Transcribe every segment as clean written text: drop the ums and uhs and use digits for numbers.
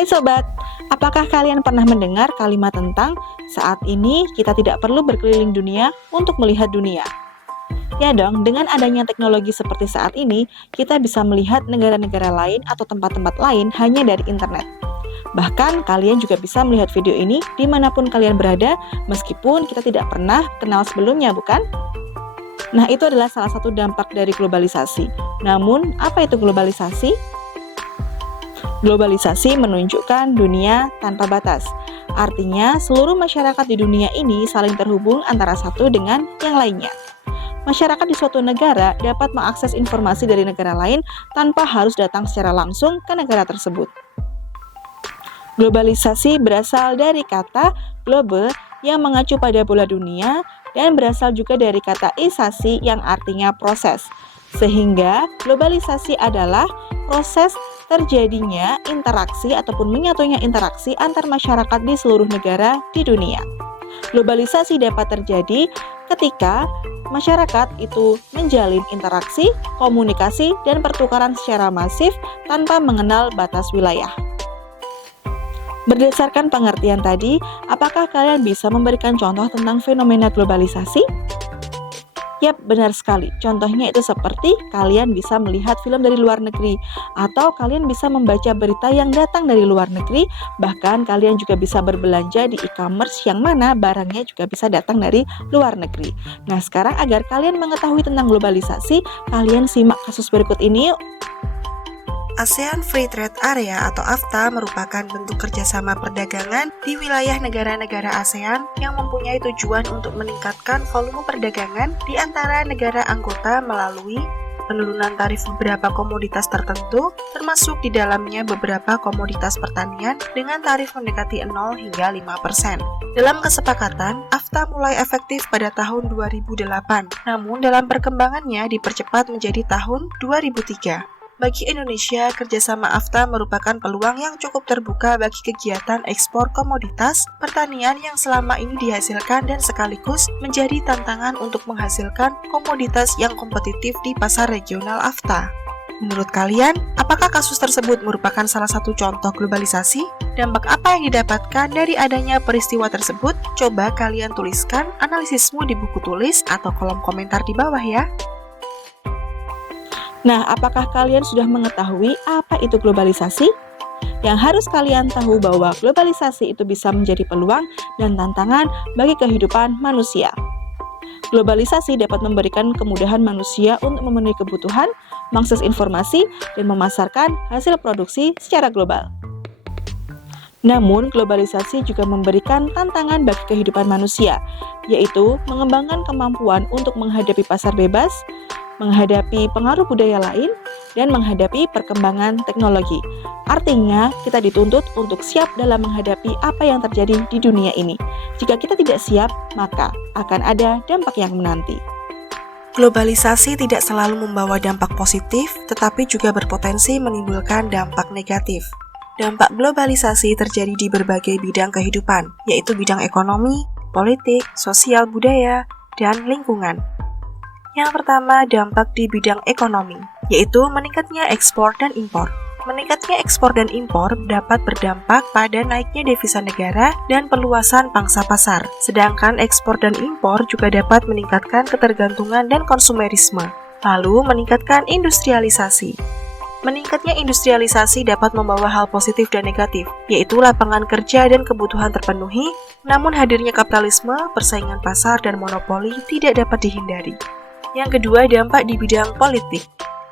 Hai sobat, apakah kalian pernah mendengar kalimat tentang saat ini kita tidak perlu berkeliling dunia untuk melihat dunia? Ya dong, dengan adanya teknologi seperti saat ini, kita bisa melihat negara-negara lain atau tempat-tempat lain hanya dari internet. Bahkan kalian juga bisa melihat video ini dimanapun kalian berada, meskipun kita tidak pernah kenal sebelumnya, bukan? Nah, itu adalah salah satu dampak dari globalisasi. Namun, apa itu globalisasi? Globalisasi menunjukkan dunia tanpa batas. Artinya, seluruh masyarakat di dunia ini saling terhubung antara satu dengan yang lainnya. Masyarakat di suatu negara dapat mengakses informasi dari negara lain tanpa harus datang secara langsung ke negara tersebut. Globalisasi berasal dari kata globe yang mengacu pada bola dunia dan berasal juga dari kata isasi yang artinya proses. Sehingga globalisasi adalah proses terjadinya interaksi ataupun menyatunya interaksi antar masyarakat di seluruh negara di dunia. Globalisasi dapat terjadi ketika masyarakat itu menjalin interaksi, komunikasi, dan pertukaran secara masif tanpa mengenal batas wilayah. Berdasarkan pengertian tadi, apakah kalian bisa memberikan contoh tentang fenomena globalisasi? Yap, benar sekali. Contohnya itu seperti kalian bisa melihat film dari luar negeri, atau kalian bisa membaca berita yang datang dari luar negeri, bahkan kalian juga bisa berbelanja di e-commerce yang mana barangnya juga bisa datang dari luar negeri. Nah, sekarang agar kalian mengetahui tentang globalisasi, kalian simak kasus berikut ini yuk. ASEAN Free Trade Area atau AFTA merupakan bentuk kerjasama perdagangan di wilayah negara-negara ASEAN yang mempunyai tujuan untuk meningkatkan volume perdagangan di antara negara anggota melalui penurunan tarif beberapa komoditas tertentu, termasuk di dalamnya beberapa komoditas pertanian dengan tarif mendekati 0 hingga 5%. Dalam kesepakatan, AFTA mulai efektif pada tahun 2008, namun dalam perkembangannya dipercepat menjadi tahun 2003. Bagi Indonesia, kerjasama AFTA merupakan peluang yang cukup terbuka bagi kegiatan ekspor komoditas pertanian yang selama ini dihasilkan dan sekaligus menjadi tantangan untuk menghasilkan komoditas yang kompetitif di pasar regional AFTA. Menurut kalian, apakah kasus tersebut merupakan salah satu contoh globalisasi? Dampak apa yang didapatkan dari adanya peristiwa tersebut? Coba kalian tuliskan analisismu di buku tulis atau kolom komentar di bawah ya. Nah, apakah kalian sudah mengetahui apa itu globalisasi? Yang harus kalian tahu bahwa globalisasi itu bisa menjadi peluang dan tantangan bagi kehidupan manusia. Globalisasi dapat memberikan kemudahan manusia untuk memenuhi kebutuhan, mengakses informasi, dan memasarkan hasil produksi secara global. Namun, globalisasi juga memberikan tantangan bagi kehidupan manusia, yaitu mengembangkan kemampuan untuk menghadapi pasar bebas, menghadapi pengaruh budaya lain, dan menghadapi perkembangan teknologi. Artinya, kita dituntut untuk siap dalam menghadapi apa yang terjadi di dunia ini. Jika kita tidak siap, maka akan ada dampak yang menanti. Globalisasi tidak selalu membawa dampak positif, tetapi juga berpotensi menimbulkan dampak negatif. Dampak globalisasi terjadi di berbagai bidang kehidupan, yaitu bidang ekonomi, politik, sosial budaya, dan lingkungan. Yang pertama, dampak di bidang ekonomi, yaitu meningkatnya ekspor dan impor. Meningkatnya ekspor dan impor dapat berdampak pada naiknya devisa negara dan perluasan pangsa pasar. Sedangkan ekspor dan impor juga dapat meningkatkan ketergantungan dan konsumerisme. Lalu, meningkatkan industrialisasi. Meningkatnya industrialisasi dapat membawa hal positif dan negatif, yaitu lapangan kerja dan kebutuhan terpenuhi, namun hadirnya kapitalisme, persaingan pasar, dan monopoli tidak dapat dihindari. Yang kedua, dampak di bidang politik.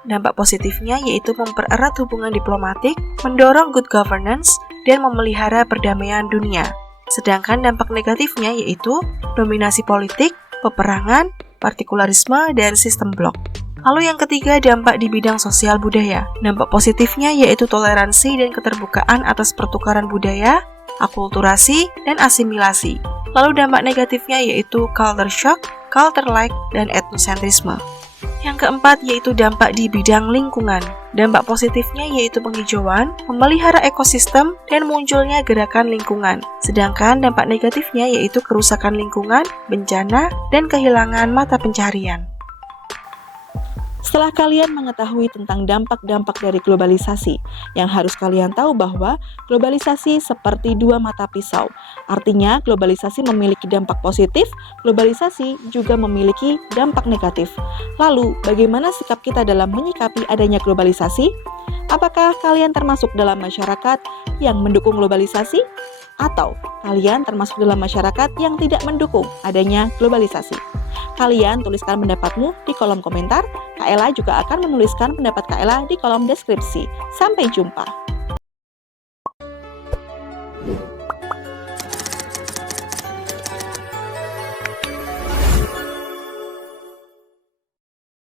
Dampak positifnya yaitu mempererat hubungan diplomatik, mendorong good governance, dan memelihara perdamaian dunia. Sedangkan dampak negatifnya yaitu dominasi politik, peperangan, partikularisme, dan sistem blok. Lalu yang ketiga, dampak di bidang sosial budaya. Dampak positifnya yaitu toleransi dan keterbukaan atas pertukaran budaya, akulturasi, dan asimilasi. Lalu dampak negatifnya yaitu culture shock, culture like, dan etnosentrisme. Yang keempat yaitu dampak di bidang lingkungan. Dampak positifnya yaitu penghijauan, memelihara ekosistem, dan munculnya gerakan lingkungan. Sedangkan dampak negatifnya yaitu kerusakan lingkungan, bencana, dan kehilangan mata pencaharian. Setelah kalian mengetahui tentang dampak-dampak dari globalisasi, yang harus kalian tahu bahwa globalisasi seperti dua mata pisau. Artinya, globalisasi memiliki dampak positif, globalisasi juga memiliki dampak negatif. Lalu, bagaimana sikap kita dalam menyikapi adanya globalisasi? Apakah kalian termasuk dalam masyarakat yang mendukung globalisasi? Atau kalian termasuk dalam masyarakat yang tidak mendukung adanya globalisasi? Kalian tuliskan pendapatmu di kolom komentar. Kak Ella juga akan menuliskan pendapat Kak Ella di kolom deskripsi. Sampai jumpa.